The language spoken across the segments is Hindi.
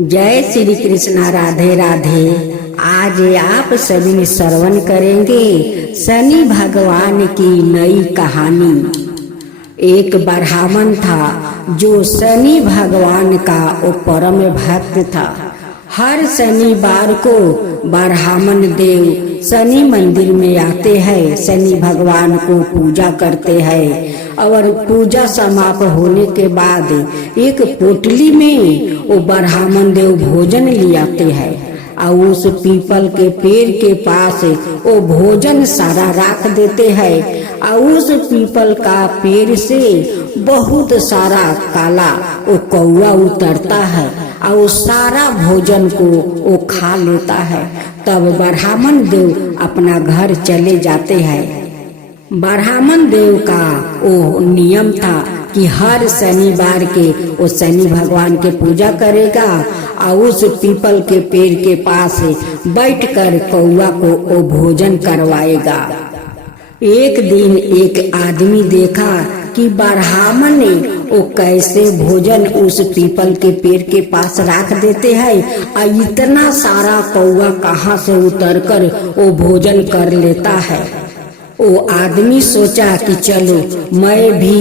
जय श्री कृष्णा, राधे राधे। आज आप सभी श्रवण करेंगे शनि भगवान की नई कहानी। एक ब्राह्मण था जो शनि भगवान का वो परम भक्त था। हर शनिवार को ब्राह्मण देव शनि मंदिर में आते हैं, शनि भगवान को पूजा करते हैं और पूजा समाप्त होने के बाद एक पोटली में वो ब्राह्मण देव भोजन ले आते हैं और उस पीपल के पेड़ के पास वो भोजन सारा रख देते हैं और उस पीपल का पेड़ से बहुत सारा काला वो कौवा उतरता है और वो सारा भोजन को वो खा लेता है। तब ब्राह्मण देव अपना घर चले जाते हैं। ब्राह्मण देव का वो नियम था कि हर शनिवार के वो शनि भगवान के पूजा करेगा और उस पीपल के पेड़ के पास बैठकर कौवा को वो भोजन करवाएगा। एक दिन एक आदमी देखा कि ब्राह्मण ने वो कैसे भोजन उस पीपल के पेड़ के पास रख देते हैं और इतना सारा कौवा कहाँ से उतरकर वो भोजन कर लेता है। वो आदमी सोचा कि चलो मैं भी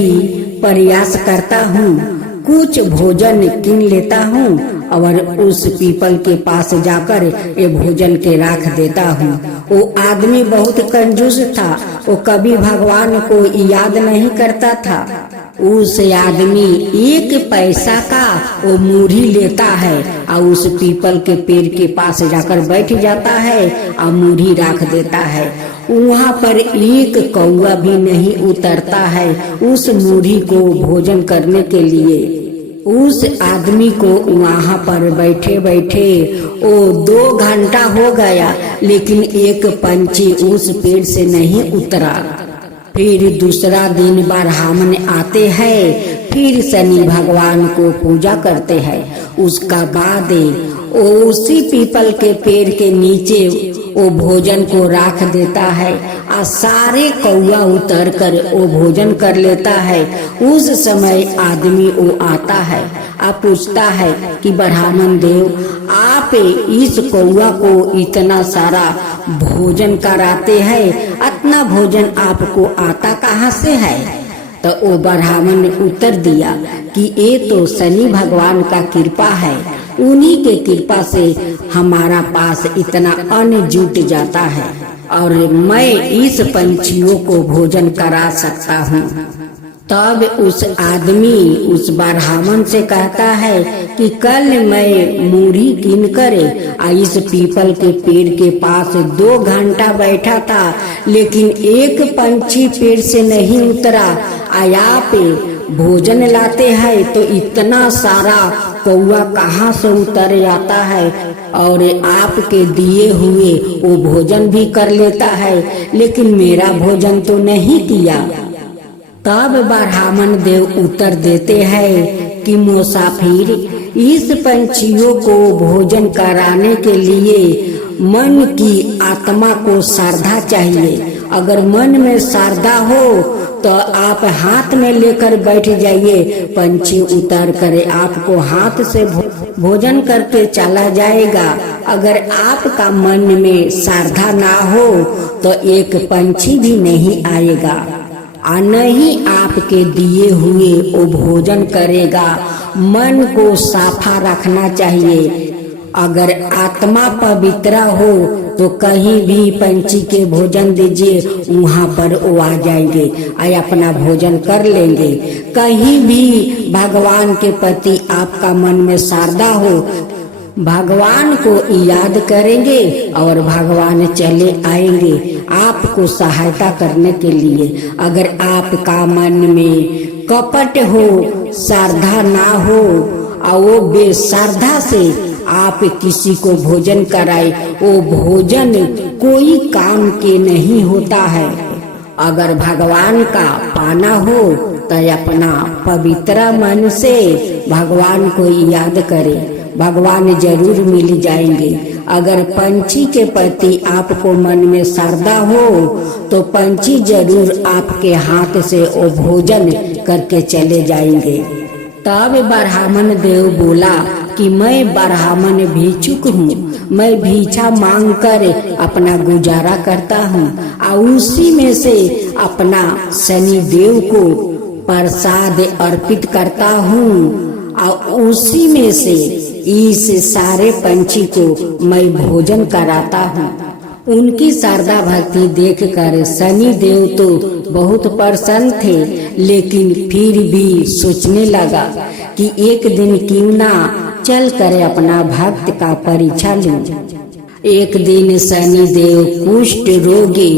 प्रयास करता हूँ, कुछ भोजन किन लेता हूँ और उस पीपल के पास जाकर ये भोजन के रख देता हूँ। वो आदमी बहुत कंजूस था, वो कभी भगवान को याद नहीं करता था। उस आदमी एक पैसा का वो मूढ़ी लेता है और उस पीपल के पेड़ के पास जाकर बैठ जाता है और मूढ़ी रख देता है। वहाँ पर एक कौवा भी नहीं उतरता है उस मूढ़ी को भोजन करने के लिए। उस आदमी को वहाँ पर बैठे बैठे वो 2 घंटा हो गया, लेकिन एक पंछी उस पेड़ से नहीं उतरा। फिर दूसरा दिन ब्राह्मण आते हैं, फिर शनि भगवान को पूजा करते हैं। उसका बाद वो उसी पीपल के पेड़ के नीचे वो भोजन को रख देता है और सारे कौवा उतर कर वो भोजन कर लेता है। उस समय आदमी वो आता है और पूछता है कि ब्राह्मण देव, आप इस कौवा को इतना सारा भोजन कराते हैं, इतना भोजन आपको आता कहाँ से है? तो वो ब्राह्मण ने उत्तर दिया कि ये तो शनि भगवान का कृपा है, उन्हीं के कृपा से हमारा पास इतना अन्न जुट जाता है और मैं इस पंछियों को भोजन करा सकता हूँ। तब उस आदमी उस ब्राह्मण से कहता है कि कल मैं मूढ़ी कीन कर इस पीपल के पेड़ के पास 2 घंटा बैठा था, लेकिन एक पंछी पेड़ से नहीं उतरा। आप भोजन लाते हैं तो इतना सारा कौवा कहाँ से उतर जाता है और आपके दिए हुए वो भोजन भी कर लेता है, लेकिन मेरा भोजन तो नहीं किया। तब ब्राह्मण देव उत्तर देते हैं कि मुसाफिर, इस पंछियों को भोजन कराने के लिए मन की आत्मा को श्रद्धा चाहिए। अगर मन में श्रद्धा हो तो आप हाथ में लेकर बैठ जाइए, पंछी उतर कर आपको हाथ से भोजन करके चला जाएगा। अगर आपका मन में श्रद्धा ना हो तो एक पंछी भी नहीं आएगा और नहीं आपके दिए हुए वो भोजन करेगा। मन को साफा रखना चाहिए। अगर आत्मा पवित्र हो तो कहीं भी पंछी के भोजन दीजिए, वहाँ पर वो आ जाएंगे और अपना भोजन कर लेंगे। कहीं भी भगवान के प्रति आपका मन में श्रद्धा हो, भगवान को याद करेंगे और भगवान चले आएंगे आपको सहायता करने के लिए। अगर आपका मन में कपट हो, श्रद्धा ना हो और वो बेश्रद्धा से आप किसी को भोजन कराए, वो भोजन कोई काम के नहीं होता है। अगर भगवान का पाना हो तो अपना पवित्र मन से भगवान को याद करें, भगवान जरूर मिल जाएंगे। अगर पंछी के प्रति आपको मन में श्रद्धा हो तो पंछी जरूर आपके हाथ से वो भोजन करके चले जाएंगे। तब ब्राह्मण देव बोला कि मैं ब्राह्मण भिक्षुक हूँ, मैं भिक्षा मांग कर अपना गुजारा करता हूँ और उसी में से अपना शनि देव को प्रसाद अर्पित करता हूँ और उसी में से इस सारे पंछी को मैं भोजन कराता हूँ। उनकी श्रद्धा भक्ति देखकर शनि देव तो बहुत प्रसन्न थे, लेकिन फिर भी सोचने लगा कि एक दिन क्यों ना चल कर अपना भक्त का परीक्षा लूं। एक दिन शनि देव कुष्ठ रोगी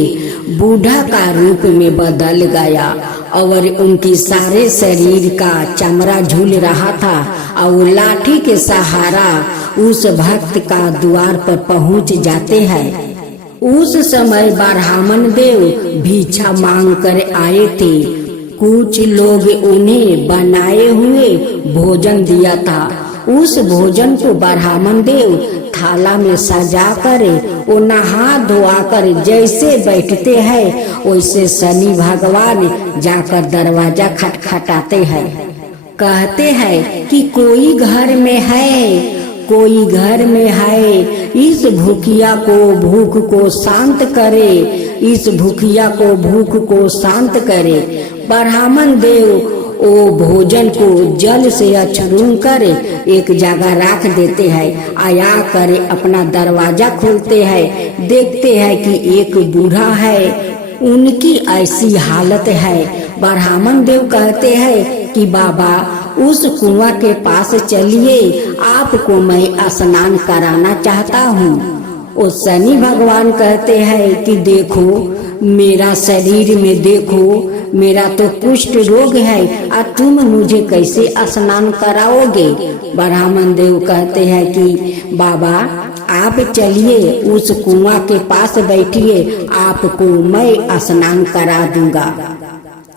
बूढ़ा का रूप में बदल गया और उनकी सारे शरीर का चमड़ा झूल रहा था और लाठी के सहारा उस भक्त का द्वार पर पहुंच जाते हैं। उस समय ब्राह्मण देव भिक्षा मांग कर आए थे। कुछ लोग उन्हें बनाए हुए भोजन दिया था। उस भोजन को ब्राह्मण देव थाला में सजा कर वो नहा धोआ कर जैसे बैठते हैं वैसे शनि भगवान जाकर दरवाजा खटखटाते हैं। कहते हैं कि कोई घर में है, कोई घर में है, इस भूखिया को भूख को शांत करे, इस भूखिया को भूख को शांत करे। ब्राह्मण देव वो भोजन को जल से अछून कर एक जगह रख देते हैं। आया कर अपना दरवाजा खोलते हैं, देखते हैं कि एक बूढ़ा है, उनकी ऐसी हालत है। ब्राह्मण देव कहते हैं कि बाबा उस कुआं के पास चलिए, आपको मैं स्नान कराना चाहता हूँ। वो शनि भगवान कहते हैं कि देखो मेरा शरीर में देखो, मेरा तो कुष्ठ रोग है और तुम मुझे कैसे स्नान कराओगे। ब्राह्मण देव कहते हैं कि बाबा आप चलिए उस कुआं के पास बैठिए, आपको मैं स्नान करा दूंगा,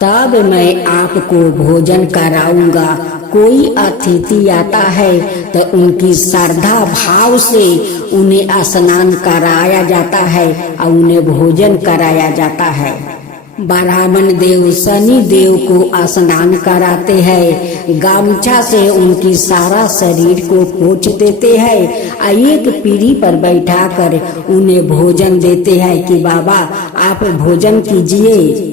तब मैं आपको भोजन कराऊंगा। कोई अतिथि आता है तो उनकी श्रद्धा भाव से उन्हें स्नान कराया जाता है और उन्हें भोजन कराया जाता है। ब्राह्मण देव शनि देव को स्नान कराते हैं, गामछा से उनकी सारा शरीर को पोंछ देते हैं और एक पीढ़ी पर बैठा कर उन्हें भोजन देते हैं कि बाबा आप भोजन कीजिए।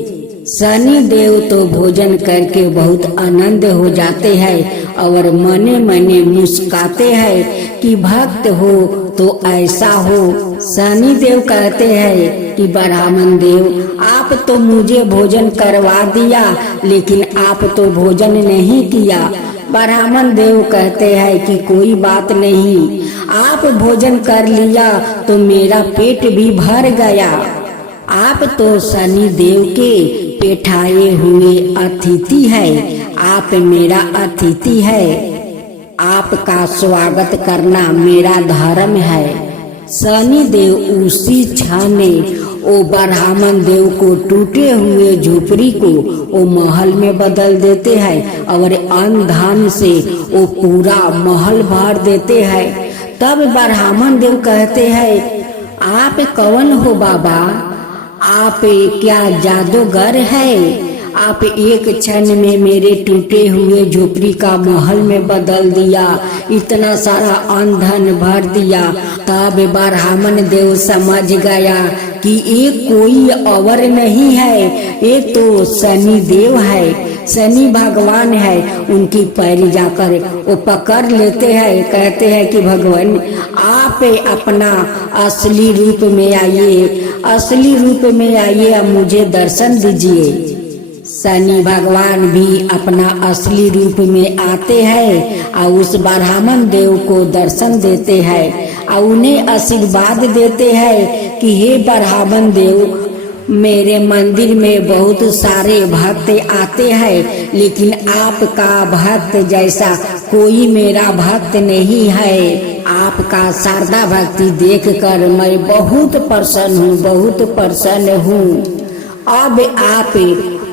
शनि देव तो भोजन करके बहुत आनंद हो जाते हैं और मने मने मुस्काते हैं कि भक्त हो तो ऐसा हो। शनि देव कहते हैं कि ब्राह्मण देव आप तो मुझे भोजन करवा दिया, लेकिन आप तो भोजन नहीं किया। ब्राह्मण देव कहते हैं कि कोई बात नहीं, आप भोजन कर लिया तो मेरा पेट भी भर गया। आप तो शनि देव के पेठाए हुए अतिथि है, आप मेरा अतिथि है, आपका स्वागत करना मेरा धर्म है। शनि देव उसी क्षण ओ ब्राह्मण देव को टूटे हुए झोपड़ी को वो महल में बदल देते हैं और अन्न धन से वो पूरा महल भर देते हैं। तब ब्राह्मण देव कहते हैं आप कौन हो बाबा, आप क्या जादूगर है, आप एक क्षण में मेरे टूटे हुए झोपड़ी का महल में बदल दिया, इतना सारा अन्न धन भर दिया। तब ब्राह्मण देव समझ गया कि ये कोई और नहीं है, ये तो शनि देव है, शनि भगवान है। उनकी पैर जाकर वो पकड़ लेते हैं, कहते हैं कि भगवान आप अपना असली रूप में आइए, असली रूप में आइए, अब मुझे दर्शन दीजिए। शनि भगवान भी अपना असली रूप में आते हैं और उस ब्राह्मण देव को दर्शन देते हैं और उन्हें आशीर्वाद देते हैं कि हे ब्राह्मण देव, मेरे मंदिर में बहुत सारे भक्त आते हैं, लेकिन आपका भक्त जैसा कोई मेरा भक्त नहीं है। आपका श्रद्धा भक्ति देखकर मैं बहुत प्रसन्न हूँ, बहुत प्रसन्न हूँ। अब आप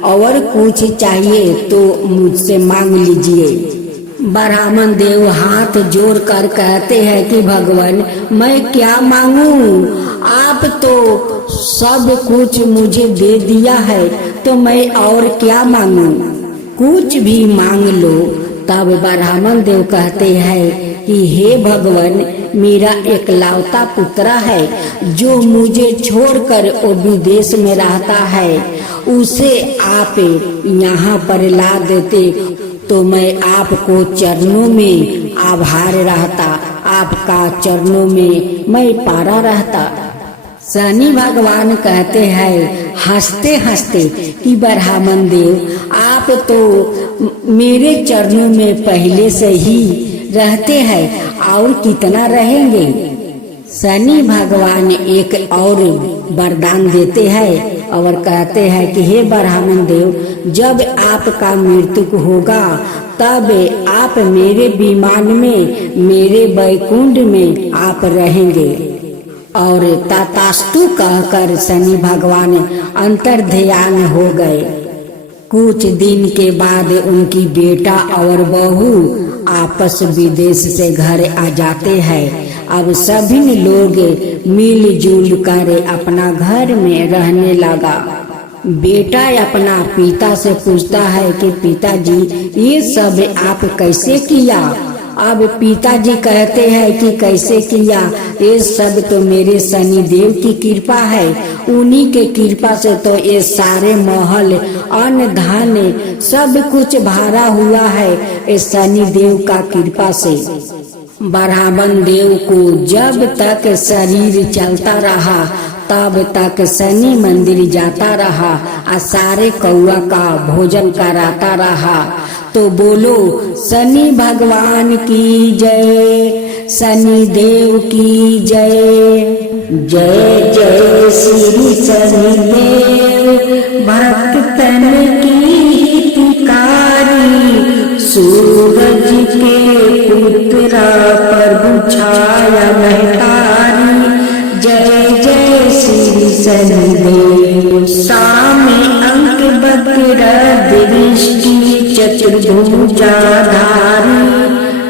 और कुछ चाहिए तो मुझसे मांग लीजिए। ब्राह्मण देव हाथ जोड़ कर कहते हैं कि भगवान मैं क्या मांगू, आप तो सब कुछ मुझे दे दिया है, तो मैं और क्या मांगू, कुछ भी मांग लो। तब ब्राह्मण देव कहते हैं कि हे भगवान, मेरा एकलौता पुत्र है जो मुझे छोड़कर वो विदेश में रहता है, उसे आप यहाँ पर ला देते तो मैं आपको चरणों में आभार रहता, आपका चरणों में मैं पारा रहता। शनि भगवान कहते हैं हंसते हंसते कि ब्राह्मण देव, आप तो मेरे चरणों में पहले से ही रहते हैं, और कितना रहेंगे। शनि भगवान एक और वरदान देते हैं और कहते हैं कि हे ब्राह्मण देव, जब आपका मृत्यु होगा तब आप मेरे विमान में, मेरे वैकुंठ में आप रहेंगे। और तथास्तु कहकर शनि भगवान अंतर्ध्यान हो गए। कुछ दिन के बाद उनकी बेटा और बहू आपस विदेश से घर आ जाते हैं। अब सभी लोग मिलजुल कर अपना घर में रहने लगा। बेटा अपना पिता से पूछता है कि पिताजी ये सब आप कैसे किया। अब पिताजी कहते हैं कि कैसे किया, ये सब तो मेरे शनि देव की कृपा है, उन्हीं के कृपा से तो ये सारे महल अन्न धन सब कुछ भरा हुआ है, ये शनि देव का कृपा से। ब्राह्मण देव को जब तक शरीर चलता रहा तब तक शनि मंदिर जाता रहा और सारे कौआ का भोजन कराता रहा। तो बोलो शनि भगवान की जय, शनि देव की जय। जय जय श्री शनि देव, भक्तन की हितकारी, सूरज के पुत्र प्रभु छाया महतारी। जय जय श्री शनि देव, सामे अंक बक्र दृष्टि, चतुर्भुजाधारी,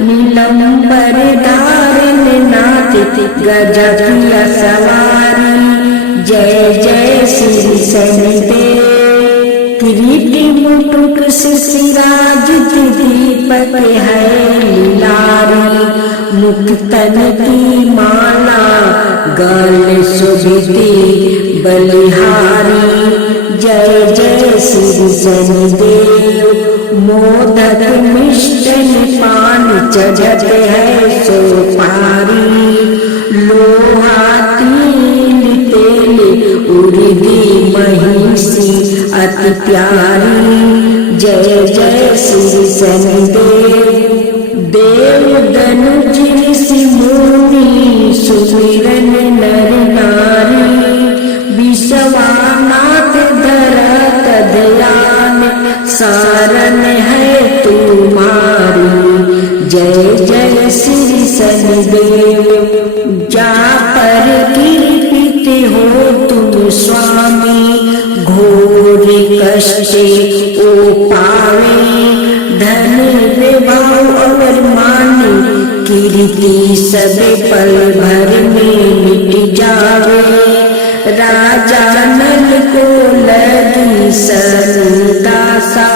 नीलंबर धारण नाथ गजकिया सवारी। जय जय श्री शनि देव, किरीटी मुकुट सिराजित दीपक है लीलारी, मुक्तन की माला गले शोभिती बलिहारी। जय जय श्री शनि देव, मोदक मिष्टन पान चढ़त है सोपारी, लोहा तिल तेल उर्दी महिषी अति प्यारी। जय जय श्री शनि देव, देव धनुज ऋषि मुनि सुमिरन नर नारी, विश्वनाथ धरत दयान सारन है तुम्हारी। जय जय श्री शनि देव, जा पर कीर्तित हो तुम स्वामी, घोर कष्ट ओ पावे, धन विभाव और मान कीर्ति सब पल भर में मिट जावे। राजा नल को लगी सन्दासा,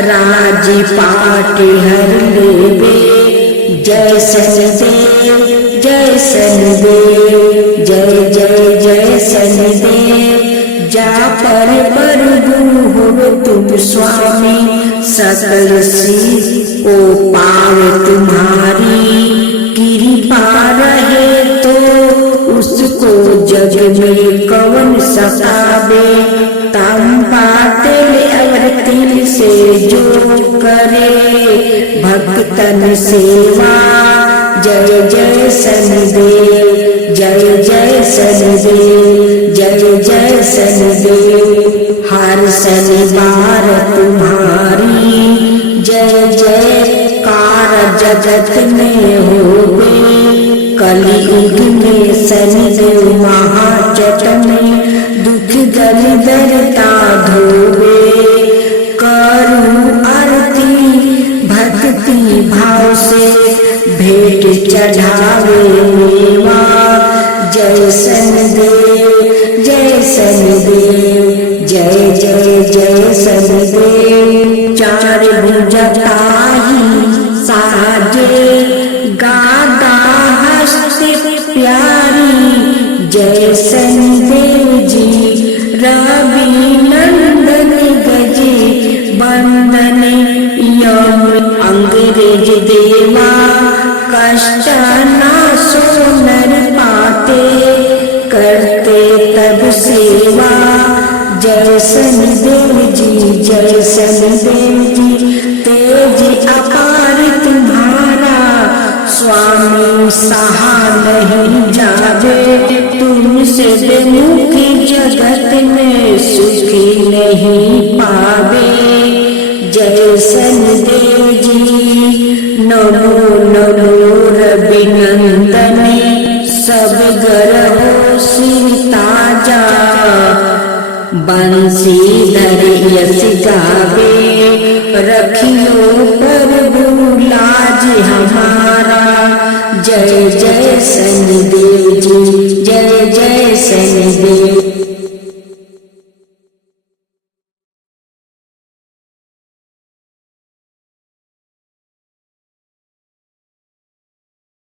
राजपाट हर लेवे। जय शनि देव, जय शनि देव, जय जय जय शनि देव। जा पर गुरु हो तुम स्वामी, सकल सी ओ पावे तुम्हारी। कृपा रहे तो उसको जग में कौन सतावे, तांबा तेल और तिल से जो करे भक्तन सेवा। जय जय शनि देव, जय जय शनि देव, जय जय शनि देव। हर शनिवार तुम्हारी जय जयकार जगत में होवे। कलयुग में शनिदेव महाचट में दुख दरिद्रता धोवे। करूं आरती भक्ति भाव से भेंट चढ़ावे मेवा। जय शनिदेव जय शनिदेव जय जय जय शनिदेव। चार भुजा ताही साजे गादा हस्ते प्यारी। जय शनिदेव जी रवि नंदन गजे बंदन यम। अंग्रेज देवा कष्ट नासो नर पाते करते तब सेवा। जय शनिदेव जी जय शनिदेव जी तेज अपार तुम्हारा। स्वामी सहा नहीं जावे तुमसे विमुखी जगत में सुखी नहीं पावे। जय शनिदेव जी नमो नमो रवि नंदन। सब ग्रहों सीताजा बंसीधर यश गावे। रखियो प्रभु लाज हमारा। जय जय शनिदेव जी जय जय